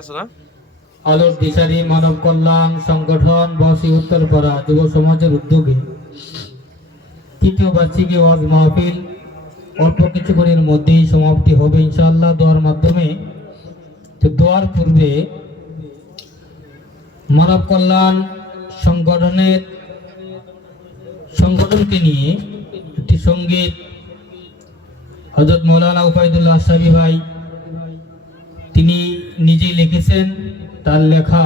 আছে না? আলোর দিশারি মানব কল্যাণ সংগঠন বসি উত্তরপাড়া যুব সমাজের উদ্যোগে তৃতীয় বার্ষিকী ওয়াজ মাহফিল অল্প কিছুক্ষণের মধ্যেই সমাপ্তি হবে ইনশাআল্লাহ দোয়ার মাধ্যমে। তো দোয়ার পূর্বে মানব কল্যাণ সংগঠনকে নিয়ে একটি সঙ্গীত হযরত মৌলানা উবাইদুল্লাহ আশরাফি ভাই তিনি নিজেই লিখেছেন। তার লেখা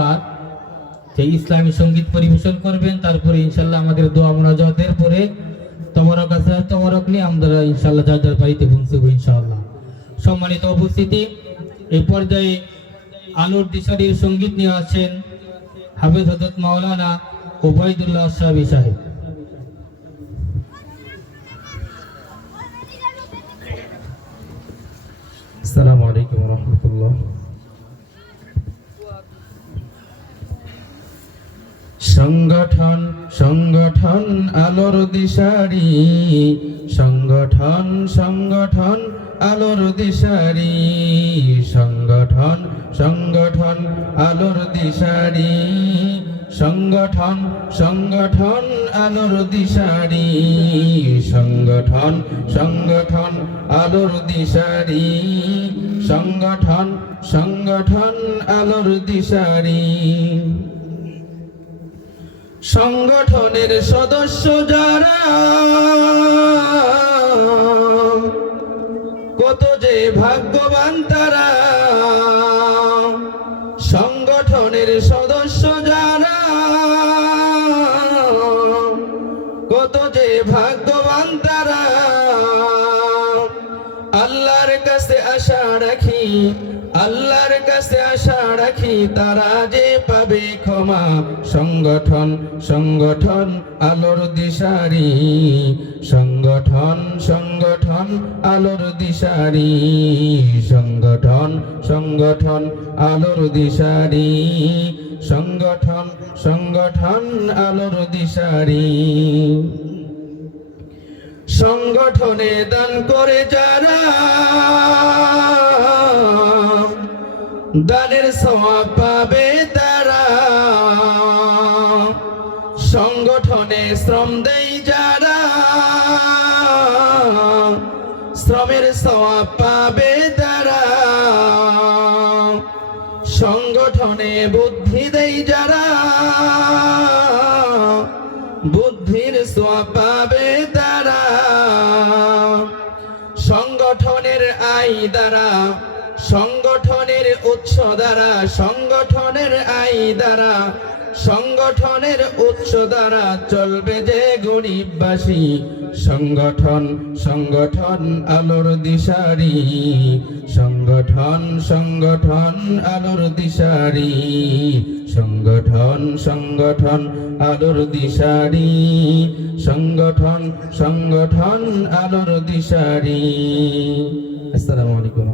যে ইসলামী সঙ্গীত পরিবেশন করবেন, তারপরে ইনশাল্লাহ আমাদের দোয়া মোনাজাতের পরে তবরক নিয়ে আমরা ইনশাল্লাহ যার যার বাড়িতে পৌঁছব ইনশাআল্লাহ। সম্মানিত উপস্থিতি, এই পর্যায়ে আলোর দিশারির সঙ্গীত নিয়ে আছেন হাফেজ হযরত মাওলানা উবাইদুল্লাহ আশরাফি সাহেব। আসসালামু আলাইকুম ওয়া রাহমাতুল্লাহ। সংগঠন সংগঠন আলোর দিশারি, সংগঠন সংগঠন আলোর দিশারি, সংগঠন সংগঠন আলোর দিশারি, সংগঠন সংগঠন আলোর দিশারি, সংগঠন সংগঠন আলোর দিশারি, সংগঠন সংগঠন আলোর দিশারি। সংগঠনের সদস্য যারা কত যে ভাগ্যবান তারা, সংগঠনের সদস্য যারা কত যে ভাগ্যবান তারা, আল্লাহর কাছে আশা রাখি, আল্লাহর কাছে আশা রাখি তারা যে পাবে ক্ষমা। সংগঠন সংগঠন আলোর দিশারি, সংগঠন সংগঠন আলোর দিশারি, সংগঠন সংগঠন আলোর দিশারি, সংগঠন সংগঠন আলোর দিশারি। সংগঠনে দান করে যারা দানের সওয়াব পাবে তারা, সংগঠনে শ্রম দেয় যারা শ্রমের সওয়াব পাবে তারা, সংগঠনে বুদ্ধি দেয় যারা বুদ্ধির সওয়াব পাবে তারা, সংগঠনের আয় দ্বারা সংগঠনের উৎস দ্বারা, সংগঠনের আয় দ্বারা সংগঠনের উৎস দ্বারা চলবে যে গরিববাসী। সংগঠন সংগঠন আলোর দিশারি, সংগঠন সংগঠন আলোর দিশারি, সংগঠন সংগঠন আলোর দিশারি, সংগঠন সংগঠন আলোর দিশারি। আসসালামু আলাইকুম।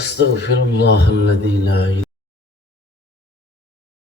أستغفر الله الذي لا إله